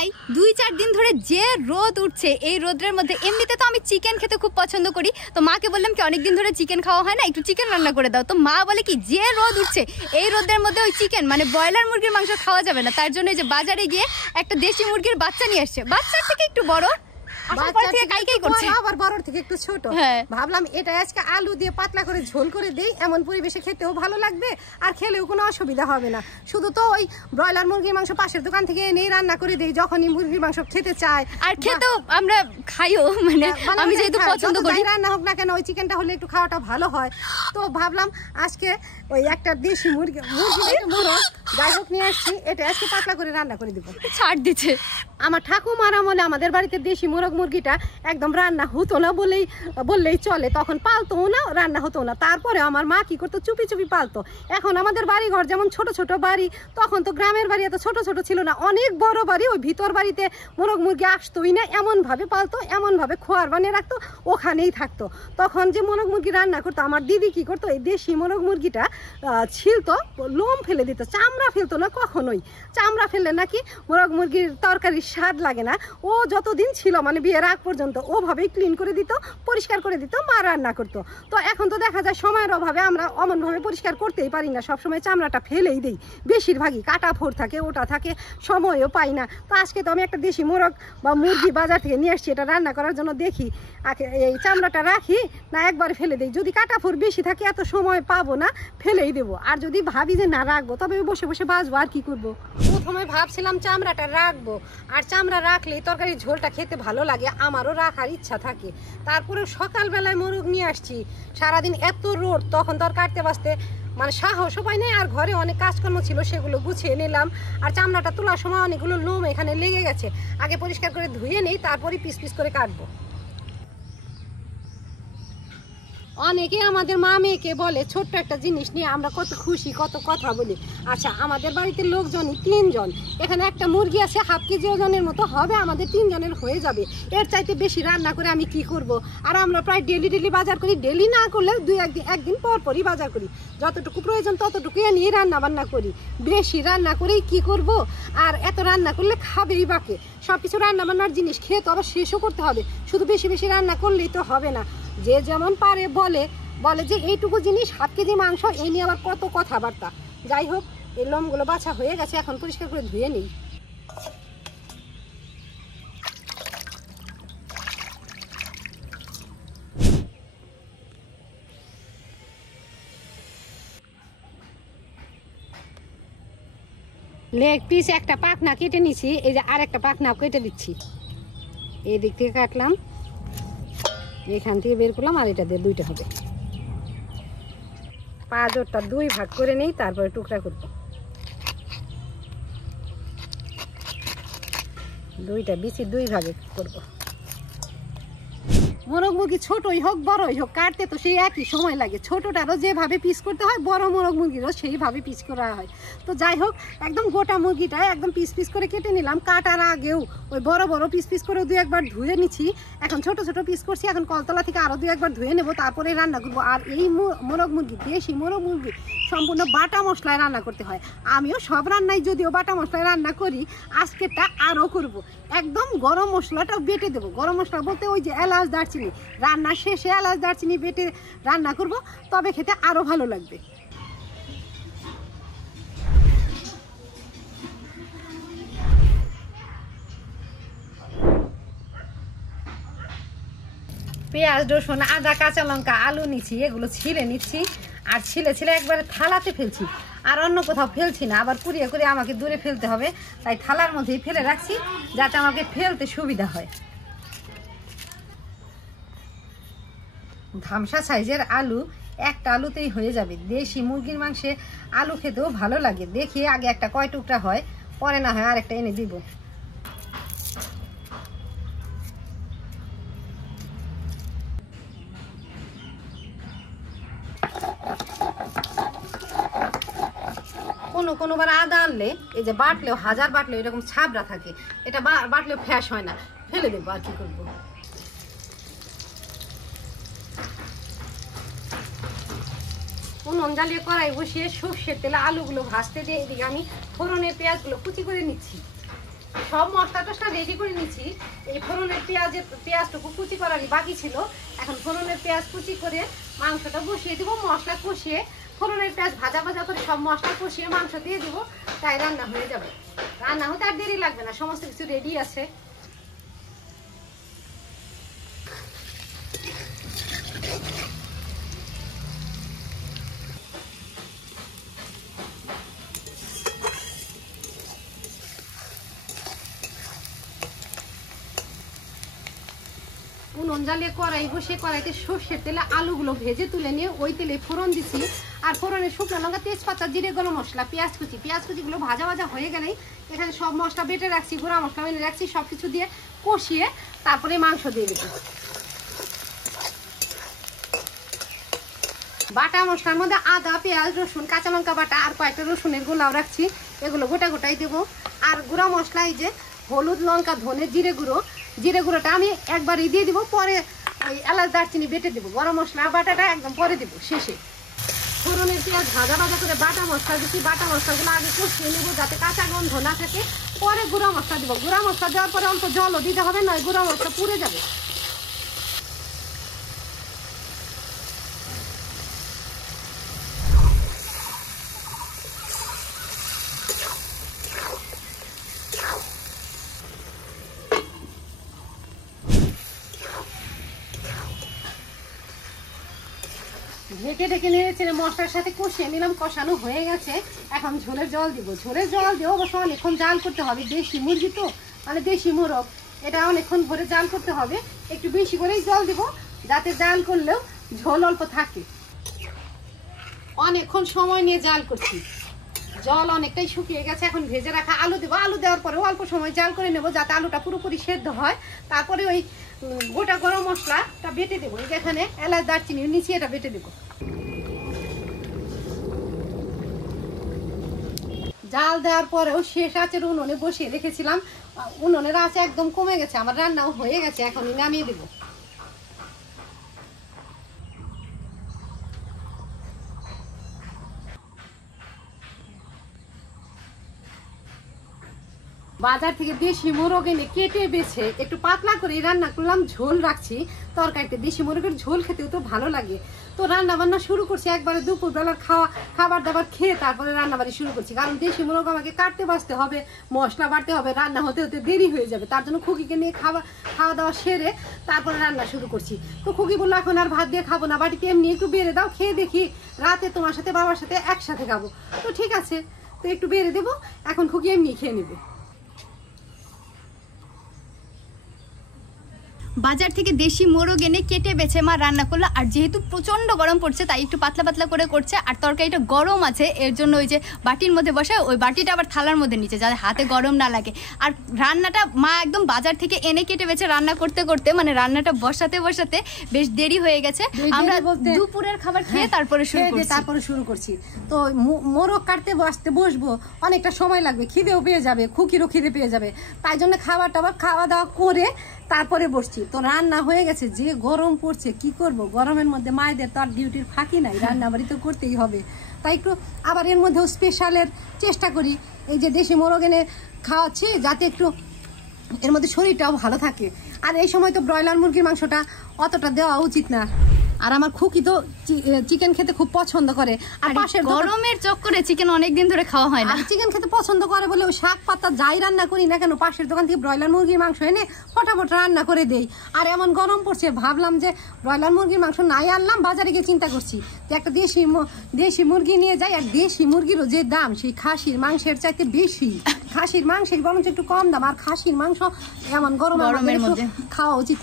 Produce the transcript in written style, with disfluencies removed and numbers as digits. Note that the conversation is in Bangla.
ভাই 2-4 দিন ধরে যে রোদ উঠছে, এই রোদের মধ্যে এমনিতে তো আমি চিকেন খেতে খুব পছন্দ করি। তো মাকে বললাম কি অনেকদিন ধরে চিকেন খাওয়া হয় না, একটু চিকেন রান্না করে দাও। তো মা বলে কি যে রোদ উঠছে এই রোদের মধ্যে ওই চিকেন মানে ব্রয়লার মুরগির মাংস খাওয়া যাবে না, তার জন্য যে বাজারে গিয়ে একটা দেশি মুরগির বাচ্চা নিয়ে আসছে, বাচ্চার থেকে একটু বড় ভাবলাম এটা আজকে আলু দিয়ে পাতলা করে ঝোল করে দেই, এমন পরিবেশে খেতেও ভালো লাগবে আর খেলেও কোনো অসুবিধা হবে না। শুধু তো ওই ব্রয়লার মুরগির মাংস পাশের দোকান থেকে এনে রান্না করে দেই যখনই মুরগির মাংস খেতে চায়, আর খেতেও আমরা খাইও, মানে আমি যেহেতু পছন্দ করি রান্না হোক না কেন ওই চিকেনটা হলে একটু খাওয়াটা ভালো হয়। তো ভাবলাম আজকে ওই একটা দেশি মুরগি যাই হোক নিয়ে আসছি, এটা আজকে পাতলা করে রান্না করে দিব। ছাড় দিচ্ছে আমার ঠাকুমার আমলে আমাদের বাড়িতে দেশি মোরগ মুরগিটা একদম রান্না হতো না বললেই চলে, তখন পালতো না, রান্না হতো না। তারপরে আমার মা কি করতো, চুপি চুপি পালতো। এখন আমাদের বাড়ি ঘর যেমন ছোট ছোট বাড়ি, তখন তো গ্রামের বাড়ি এত ছোট ছোট ছিল না, অনেক বড় বাড়ি, ওই ভিতর বাড়িতে মোরগ মুরগি আসতোই না, এমনভাবে পালতো, এমনভাবে খোয়ার বানিয়ে রাখতো, ওখানেই থাকতো। তখন যে মোরগ মুরগি রান্না করতো আমার দিদি কি করতো, এই দেশি মোরগ মুরগিটা ছিলতো, লোম ফেলে দিত, চামড়া ফেলতো না কখনোই। চামড়া ফেললে নাকি মোরগ মুরগির তরকারির স্বাদ লাগে না। ও যতদিন ছিল মানে বিয়ের আগ পর্যন্ত ওভাবেই ক্লিন করে দিত, পরিষ্কার করে দিত, মা রান্না করতো। তো এখন তো দেখা যায় সময়ের অভাবে আমরা অমনভাবে পরিষ্কার করতেই পারি না, সবসময় চামড়াটা ফেলেই দিই, বেশিরভাগই কাটা ফোর থাকে, ওটা থাকে, সময়ও পাই না। তো আজকে তো আমি একটা দেশি মোরগ বা মুরগি বাজার থেকে নিয়ে আসছি, এটা রান্না করার জন্য দেখি এই চামড়াটা রাখি না একবার ফেলে দিই। যদি কাটা ফোর বেশি থাকে এত সময় পাবো না, ফেলেই দেবো। আর যদি ভাবি যে না রাখবো, তবে বসে বসে বাঁচবো, আর কি করবো। প্রথমে ভাবছিলাম চামড়াটা রাখবো, আর চামড়া রাখলেই তরকারি ঝোলটা খেতে ভালো লাগে, আমারও রাখার ইচ্ছা থাকে। তারপরে সকালবেলায় মোরগ নিয়ে আসছি, সারাদিন এত রোদ, তখন তো আর কাটতে বাঁচতে মানে সাহসও পাই নাই, আর ঘরে অনেক কাজকর্ম ছিল সেগুলো গুছিয়ে নিলাম। আর চামড়াটা তোলার সময় অনেকগুলো লোম এখানে লেগে গেছে, আগে পরিষ্কার করে ধুয়ে নেই, তারপরে পিস পিস করে কাটবো। অনেকে আমাদের মা মেয়েকে বলে ছোট্ট একটা জিনিস নিয়ে আমরা কত খুশি, কত কথা বলি। আচ্ছা, আমাদের বাড়িতে লোকজনই 3 জন, এখানে একটা মুরগি আছে 1/2 কেজি ওজনের মতো হবে, আমাদের 3 জনের হয়ে যাবে। এর চাইতে বেশি রান্না করে আমি কি করব? আর আমরা প্রায় ডেলি বাজার করি, ডেলি না করলে একদিন পর পরই বাজার করি, যতটুকু প্রয়োজন ততটুকু নিয়ে রান্না বান্না করি। বেশি রান্না করেই কি করব? আর এত রান্না করলে খাবেই বাকে, সবকিছু রান্না বান্নার জিনিস খেয়ে তো আবার শেষও করতে হবে, শুধু বেশি বেশি রান্না করলেই তো হবে না। যে যেমন পারে বলে যে এইটুকু জিনিস 1/2 কেজি মাংস, এই নিয়ে আবার কত কথাবার্তা। যাই হোক, এই লোমগুলো বাছা হয়ে গেছে, এখন পরিষ্কার করে ধুয়ে নিই। লেগ পিস একটা পাখনা কেটে নিছি, এই যে আর একটা পাখনা কেটে দিচ্ছি, এই দিক থেকে কাটলাম, এখান থেকে বের করলাম, আর এটা দিয়ে 2টা হবে। পাঁজরটা 2 ভাগ করে নেই, তারপরে টুকরা করব। 2টা বিচি 2 ভাগে করব। মোরগ মুরগি ছোটই হোক বড়ই হোক, কাটতে তো সেই একই সময় লাগে। ছোটটারও যেভাবে পিস করতে হয়, বড় মোরগ মুরগিরও সেইভাবে পিস করা হয়। তো যাই হোক, একদম গোটা মুরগিটা একদম পিস পিস করে কেটে নিলাম। কাটার আগেও ওই বড় বড় পিস পিস করে 2-1 বার ধুয়ে নিচ্ছি। এখন ছোট ছোট পিস করছি, এখন কলতলা থেকে আরও 2-1 বার ধুয়ে নেবো, তারপরে রান্না করবো। আর এই মোরগ মুরগি, দেশি মোরগ মুরগি সম্পূর্ণ বাটা মশলায় রান্না করতে হয়। আমিও সব রান্নায় যদিও বাটা মশলায় রান্না করি, আজকেরটা আরও করব। একদম গরম মশলাটাও বেটে দেবো। গরম মশলা বলতে ওই যে এলাচ দারচিনি, রান্নার শেষে এলাচ দারচিনি বেটে রান্না করব, তবে খেতে আরও ভালো লাগবে। পেঁয়াজ, রসুন, আদা, কাঁচা লঙ্কা, আলু নিচ্ছি, এগুলো ছিলে নিচ্ছি। আর ছিলে একবারে থালাতে ফেলছি, আর অন্য কোথাও ফেলছি না, আবার কুড়িয়ে করে আমাকে দূরে ফেলতে হবে, তাই থালার মধ্যেই ফেলে রাখছি যাতে আমাকে ফেলতে সুবিধা হয়। ধামসা সাইজের আলু, একটা আলুতেই হয়ে যাবে। দেশি মুরগির মাংসে আলু খেতেও ভালো লাগে। দেখি আগে একটা কয় টুকরা হয়, পরে না হয় আরেকটা এনে দিব। কোনোবার আদা আনলে এই যে বাটলেও, 1000 বাটলেও এরকম ছাবড়া থাকে, এটা বাটলেও ফ্যাশ হয় না, ফেলে দেবো, আর কি করবো। উনুন জ্বালিয়ে কড়াই বসিয়ে সর্ষের তেলে আলুগুলো ভাজতে দিয়ে এদিকে আমি ফোড়নের পেঁয়াজগুলো কুচি করে নিচ্ছি। সব মশলা টসলা রেডি করে নিচ্ছি। এই ফোড়নের পেঁয়াজটুকু কুচি করারই বাকি ছিল। এখন ফোড়নের পেঁয়াজ কুচি করে মাংসটা বসিয়ে দিব, মশলা কষিয়ে ফোড়নের পেঁয়াজ ভাজা ভাজা করে সব মশলা কষিয়ে মাংস দিয়ে দিব, তাই রান্না হয়ে যাবে। রান্না হতে আর দেরি লাগবে না, সমস্ত কিছু রেডি আছে। উনুন জ্বালিয়ে কড়াই বসে কড়াইতে সর্ষের তেলে আলুগুলো ভেজে তুলে নিয়ে ওই তেলে ফোড়ন দিছি। আর ফোড়নে শুকনো লঙ্কা, তেজপাতা, জিরে, গরম মশলা, পেঁয়াজ কুচিগুলো ভাজা ভাজা হয়ে গেলেই এখানে সব মশলা বেটে রাখছি, গুঁড়া মশলা বেটে রাখছি, সবকিছু দিয়ে কষিয়ে তারপরে মাংস দিয়ে দিচ্ছি। বাটা মশলার মধ্যে আদা, পেঁয়াজ, রসুন, কাঁচা লঙ্কা বাটা আর কয়েকটা রসুনের গোলাও রাখছি, এগুলো গোটা গোটাই দেবো। আর গুঁড়া মশলা এই যে হলুদ, লঙ্কা, ধনে, জিরে গুঁড়োটা আমি একবারই দিয়ে দিব, পরে ওই এলাচ, দারচিনি বেটে দেবো। গরম মশলা বাটাটা একদম পরে দেবো শেষে। ফোড়নের পেঁয়াজ ভাজা ভাজা করে বাটা মশলা দিচ্ছি, বাটা মশলাগুলো আগে কষিয়ে নেবো যাতে কাঁচা গন্ধ না থাকে, পরে গুঁড়া মশলা দেবো। গুঁড়া মশলা দেওয়ার পরে অল্প জলও দিতে হবে, নয় গুঁড়া মশলা পুড়ে যাবে। ঢেকে ঢেকে নিয়েছে, মশলার সাথে কষিয়ে নিলাম, কষানো হয়ে গেছে। এখন ঝোলের জল দিব। ঝোলের জল দিয়ে অবশ্য অনেকক্ষণ জাল করতে হবে, দেশি মুরগি তো, মানে দেশি মোরগ, এটা অনেকক্ষণ ভরে জাল করতে হবে। একটু বেশি করেই জল দিব যাতে জাল করলেও ঝোল অল্প থাকে। অনেকক্ষণ সময় নিয়ে জাল করছি, জল অনেকটাই শুকিয়ে গেছে। এখন ভেজে রাখা আলু দেবো, আলু দেওয়ার পরেও অল্প সময় জাল করে নেবো যাতে আলুটা পুরোপুরি সেদ্ধ হয়। তারপরে ওই গোটা গরম মশলাটা বেটে দেবো, এখানে এলাচ, দারচিনি নিচে এটা বেটে দেবো। জাল দেওয়ার পরেও শেষ আঁচের উনুনে বসিয়ে রেখেছিলাম, উনুনের আঁচ একদম কমে গেছে, আমার রান্নাও হয়ে গেছে। এখন নামিয়ে দেবো। বাজার থেকে দেশি মোরগ এনে কেটে বেছে একটু পাতলা করে রান্না করলাম, ঝোল রাখছি তরকারিতে। দেশি মোরগের ঝোল খেতেও তো ভালো লাগে। তো রান্না বান্না শুরু করছি একবারে দুপুরবেলার খাবার দাবার খেয়ে তারপরে রান্নাবাড়ি শুরু করছি, কারণ দেশি মোরগ আমাকে কাটতে বাঁচতে হবে, মশলা বাড়তে হবে, রান্না হতে হতে দেরি হয়ে যাবে। তার জন্য খুকিকে নিয়ে খাওয়া দাওয়া সেরে তারপরে রান্না শুরু করছি। তো খুকি বললো এখন আর ভাত দিয়ে খাবো না, বাড়িতে এমনি একটু বেড়ে দাও, খেয়ে দেখি রাতে তোমার সাথে বাবার সাথে একসাথে খাবো। তো ঠিক আছে, তো একটু বেড়ে দেবো, এখন খুকি এমনি খেয়ে নেবে। বাজার থেকে দেশি মোরগ এনে কেটে বেছে মা রান্না করলো। আর যেহেতু প্রচণ্ড গরম পড়ছে তাই একটু পাতলা পাতলা করে করছে। আর তরকারিটা গরম আছে, এর জন্য ওই যে বাটির মধ্যে বসায়, ওই বাটিটা আবার থালার মধ্যে নিচে যাতে হাতে গরম না লাগে। আর রান্নাটা মা একদম বাজার থেকে এনে কেটে বেছে রান্না করতে করতে, মানে রান্নাটা বসাতে বসাতে বেশ দেরি হয়ে গেছে। আমরা দুপুরের খাবার খেয়ে তারপরে শুরু করছি। তো মোরগ কাটতে বসবো, অনেকটা সময় লাগবে, খিদেও পেয়ে যাবে, খুকিরও খিদে পেয়ে যাবে, তাই জন্য খাওয়া দাওয়া করে তারপরে বসছি। তো রান্না হয়ে গেছে, যে গরম পড়ছে কি করব, গরমের মধ্যে মায়েদের তো আর ডিউটির ফাঁকি নাই, রান্নাবাড়ি তো করতেই হবে। তাই একটু আবার এর মধ্যেও স্পেশালের চেষ্টা করি, এই যে দেশি মোরগ এনে খাওয়াচ্ছি যাতে একটু এর মধ্যে শরীরটাও ভালো থাকে। আর এই সময় তো ব্রয়লার মুরগির মাংসটা অতটা দেওয়া উচিত না। আর আমার খুকি তো চিকেন খেতে খুব পছন্দ করে, আর পাশের গরমের চক্করে চিকেন অনেকদিন ধরে খাওয়া হয় না। চিকেন খেতে পছন্দ করে বলে ওই শাক পাতা যাই রান্না করি না কেন, পাশের দোকান থেকে ব্রয়লার মুরগির মাংস এনে ফটাফট রান্না করে দেই। আর এমন গরম পড়ছে, ভাবলাম যে ব্রয়লার মুরগির মাংস নাই আনলাম, বাজারে গিয়ে চিন্তা করছি যে একটা দেশি মুরগি নিয়ে যাই। আর দেশি মুরগিরও যে দাম, সেই খাসির মাংসের চাইতে বেশি। খাসির মাংসের বরঞ্চ একটু কম দাম, আর খাসির মাংস এমন গরমের মধ্যে খাওয়া উচিত না।